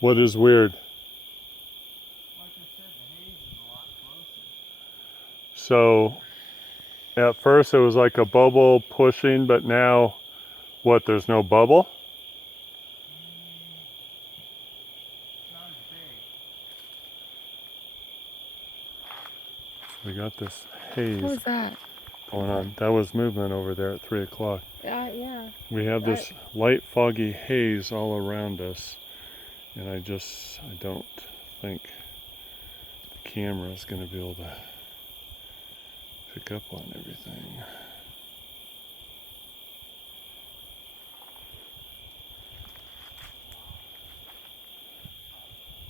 What is weird? Like I said, the haze is a lot closer. So at first it was like a bubble pushing, but now what, there's no bubble? Not as big. We got this What haze was that? going on. That was movement over there at 3 o'clock. Yeah. We have this light foggy haze all around us, and I don't think the camera is going to be able to pick up on everything.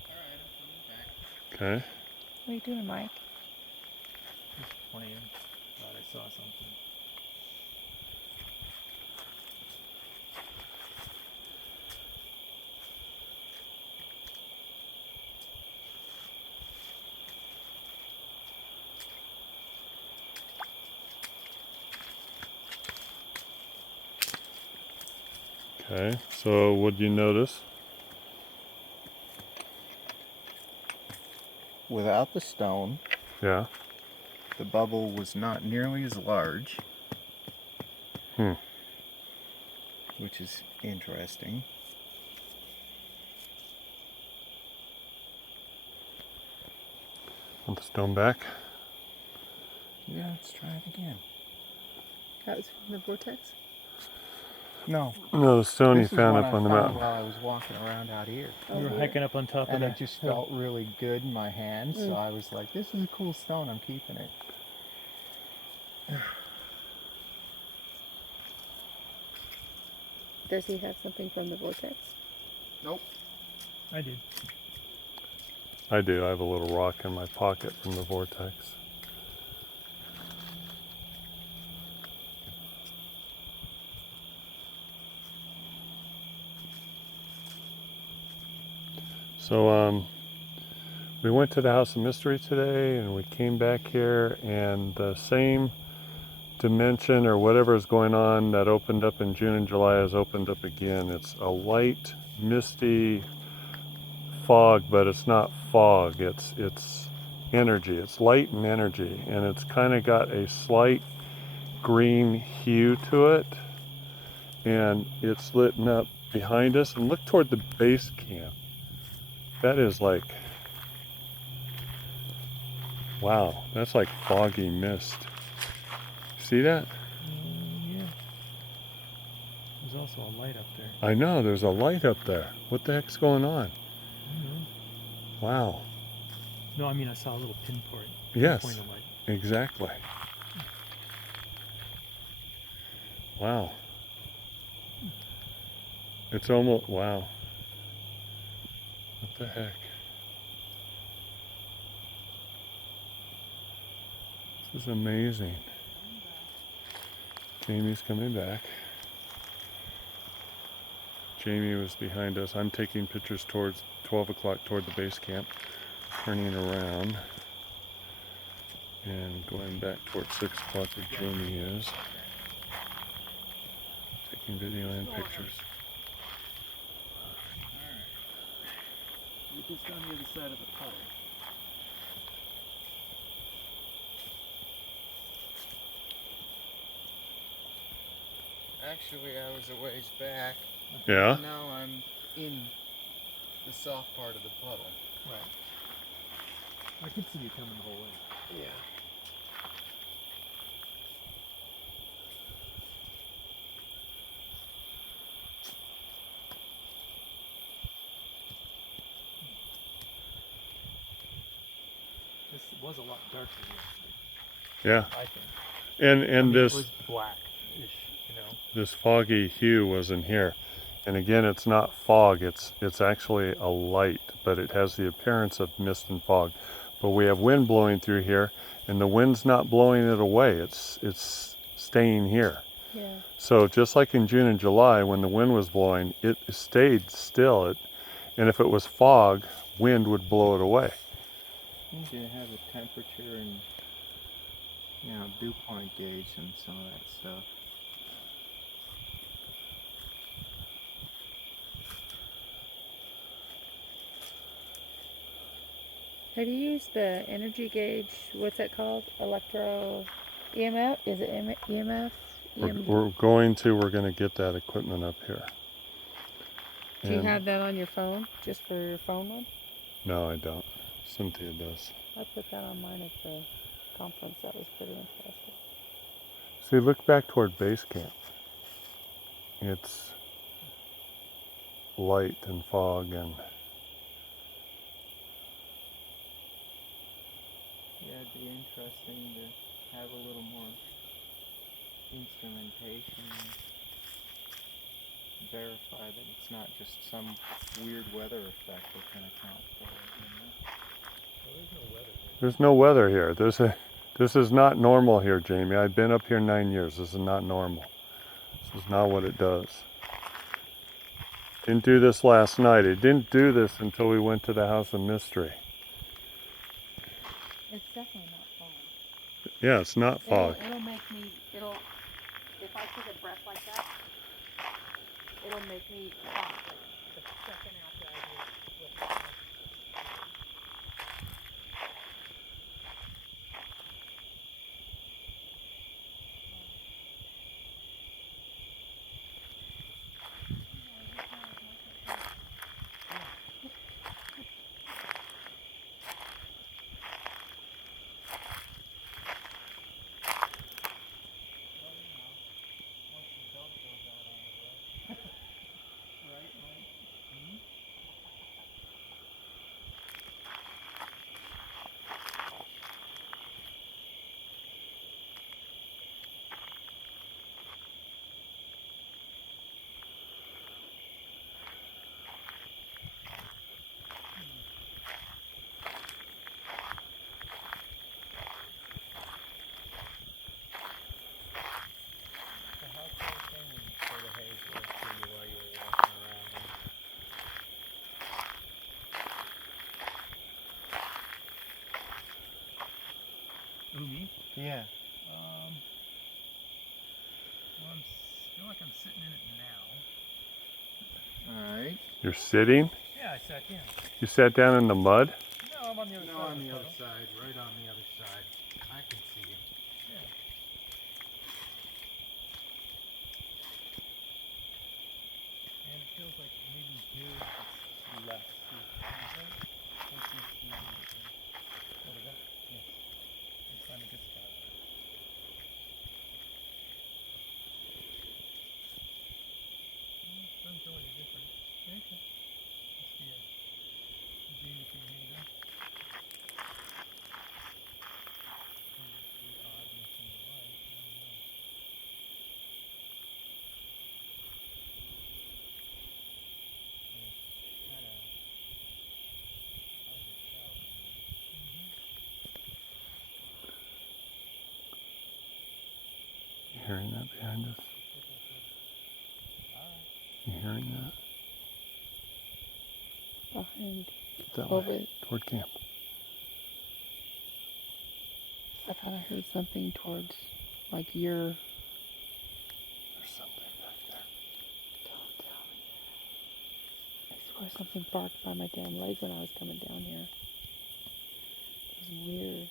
Alright, I'm coming back. Okay. What are you doing, Mike? Just playing. Thought I saw something. Okay, so what do you notice? Without the stone, Yeah. the bubble was not nearly as large. Which is interesting. Want the stone back? Yeah, let's try it again. That was from the vortex? No. No, the stone you This is found one up I on the found mountain. while I was walking around out here. Oh, We were here. hiking up on top of And the it just hill. felt really good in my hand, so I was like, this is a cool stone, I'm keeping it. Does he have something from the vortex? Nope. I did. I do. I have a little rock in my pocket from the vortex. So we went to the House of Mystery today, and we came back here, and the same dimension or whatever is going on that opened up in June and July has opened up again. It's a light, misty fog, but it's not fog. It's energy. It's light and energy, and it's kind of got a slight green hue to it, and it's lit up behind us. And look toward the base camp. That is like, wow, that's like foggy mist. See that? Yeah. There's also a light up there. I know, there's a light up there. What the heck's going on? I don't know. Wow. No, I mean I saw a little pinpoint. Yes, Pinpoint of light. exactly. Wow. It's almost, wow. What the heck? This is amazing. Jamie's coming back. Jamie was behind us. I'm taking pictures towards 12 o'clock toward the base camp, turning around and going back towards 6 o'clock where Jamie is. Taking video and pictures. We're just on the other side of the puddle. Actually, I was a ways back. Yeah? Now I'm in the soft part of the puddle. Right. I could see you coming the whole way. Yeah. This was a lot darker yesterday, Yeah. I think. And I mean, this it was black-ish, you know. this foggy hue was in here. And again, it's not fog, it's actually a light, but it has the appearance of mist and fog. But we have wind blowing through here, and the wind's not blowing it away. It's staying here. Yeah. So just like in June and July when the wind was blowing, it stayed still. And if it was fog, wind would blow it away. You need to have a temperature and, dew point gauge and some of that stuff. Have you used the energy gauge? What's that called? Electro EMF? Is it EMF? We're going to get that equipment up here. Do you And have that on your phone? Just for your phone one? no, I don't. Cynthia does. I put that on mine at the conference. That was pretty interesting. See, look back toward base camp. It's light and fog and Yeah, it'd be interesting to have a little more instrumentation, verify that it's not just some weird weather effect that can account for it. there's no weather here. This is not normal here, Jamie. I've been up here 9 years. This is not normal. This is not what it does. Didn't do this last night. It didn't do this until we went to the House of Mystery. It's definitely not fog. Yeah, it's not fog. It'll make me, if I take a breath like that, it'll make me cough like the second after I do it. Ooh, me? Yeah. Well, I feel like I'm sitting in it now. Alright. You're sitting? Yeah, I sat down. You sat down in the mud? No, I'm on the other side. On the other side, right on the other side. I can see him. Yeah. And it feels like maybe here it's less. What is that? Yes. It's on a good spot. Doesn't feel any different. Okay. Must be a Jamie thing here, then. The oddness in the light. I don't know. It's kind of hard to tell. You hearing that behind us? You hearing that? Behind, That over, way, toward camp. I thought I heard something towards, like your, There's something back there. don't tell me that. I swear something barked by my damn legs when I was coming down here. It was weird.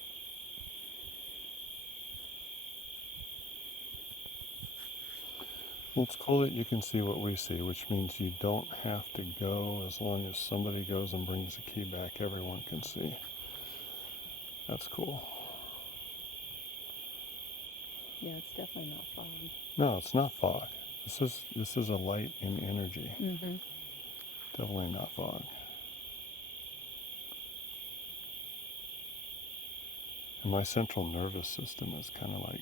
Well, it's cool that you can see what we see, which means you don't have to go. As long as somebody goes and brings the key back, everyone can see. That's cool. Yeah, it's definitely not fog. No, it's not fog. This is a light in energy. Mm-hmm. Definitely not fog. And my central nervous system is kind of like...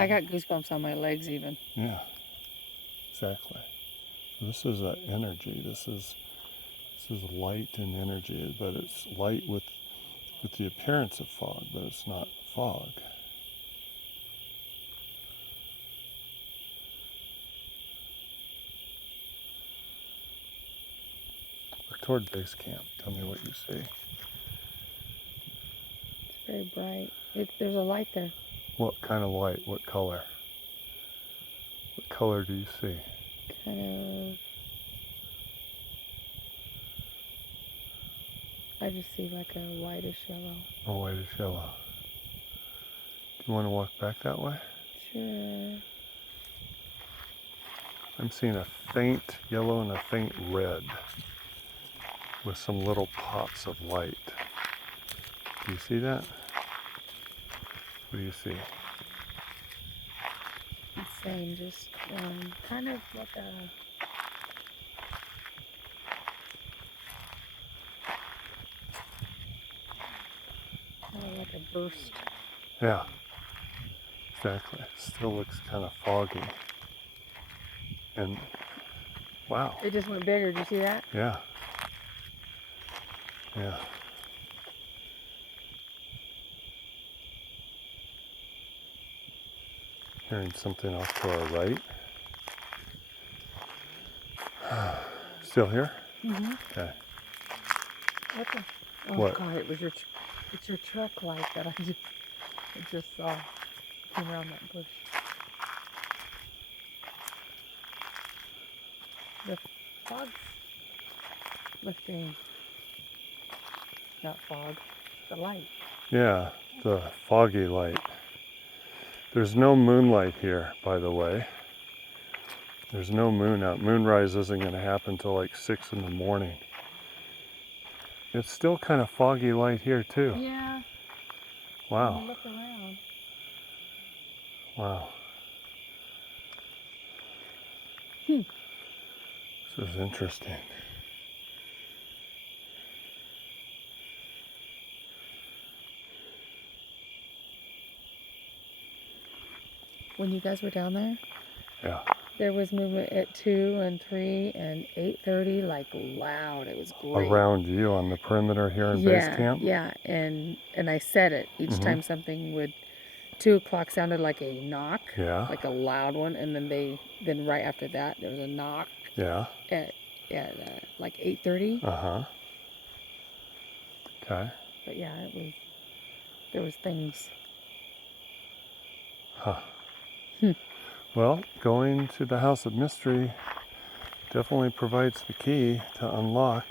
I got goosebumps on my legs even. Yeah, exactly. So this is energy. This is light and energy, but it's light with the appearance of fog, but it's not fog. Look toward base camp. Tell me what you see. It's very bright. There's a light there. What kind of light? What color? What color do you see? Kind of. I just see like a whitish yellow. A whitish yellow. Do you want to walk back that way? Sure. I'm seeing a faint yellow and a faint red with some little pops of light. Do you see that? What do you see? Same, just kind of like a burst. Yeah, exactly. Still looks kind of foggy. And wow. It just went bigger. Did you see that? Yeah. Yeah. Hearing something off to our right. Still here? Mm-hmm. Okay. What the? Oh What? God! It's your truck light that I just saw. Came around that bush. The fog's lifting. Not fog. The light. Yeah, the foggy light. There's no moonlight here, by the way. There's no moon out. Moonrise isn't going to happen till like 6 in the morning. It's still kind of foggy light here too. Yeah. Wow. Look around. Wow. This is interesting. When you guys were down there, Yeah. there was movement at 2 and 3 and 8:30, like loud. It was great. Around you on the perimeter here in base camp? Yeah, and I said it each time something would. 2 o'clock sounded like a knock, like a loud one, and then right after that there was a knock. Yeah. At like 8:30. Okay. But yeah, there was things. Huh. Well, going to the House of Mystery definitely provides the key to unlock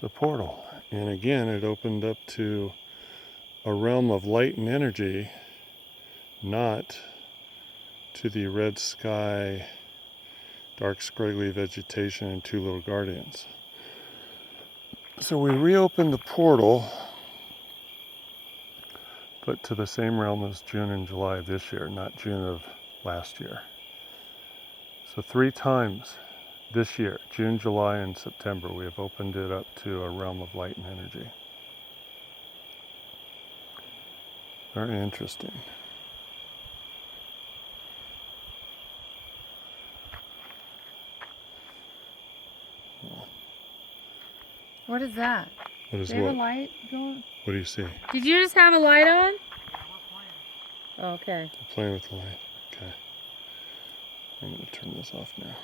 the portal. And again, it opened up to a realm of light and energy, not to the red sky, dark scraggly vegetation, and 2 little guardians. So we reopened the portal, but to the same realm as June and July of this year, not June of last year. So 3 times this year, June, July, and September, we have opened it up to a realm of light and energy. Very interesting. What is that? What is Do you have what? a light going? What do you see? Did you just have a light on? Okay. I'm playing with the light. Okay. I'm going to turn this off now.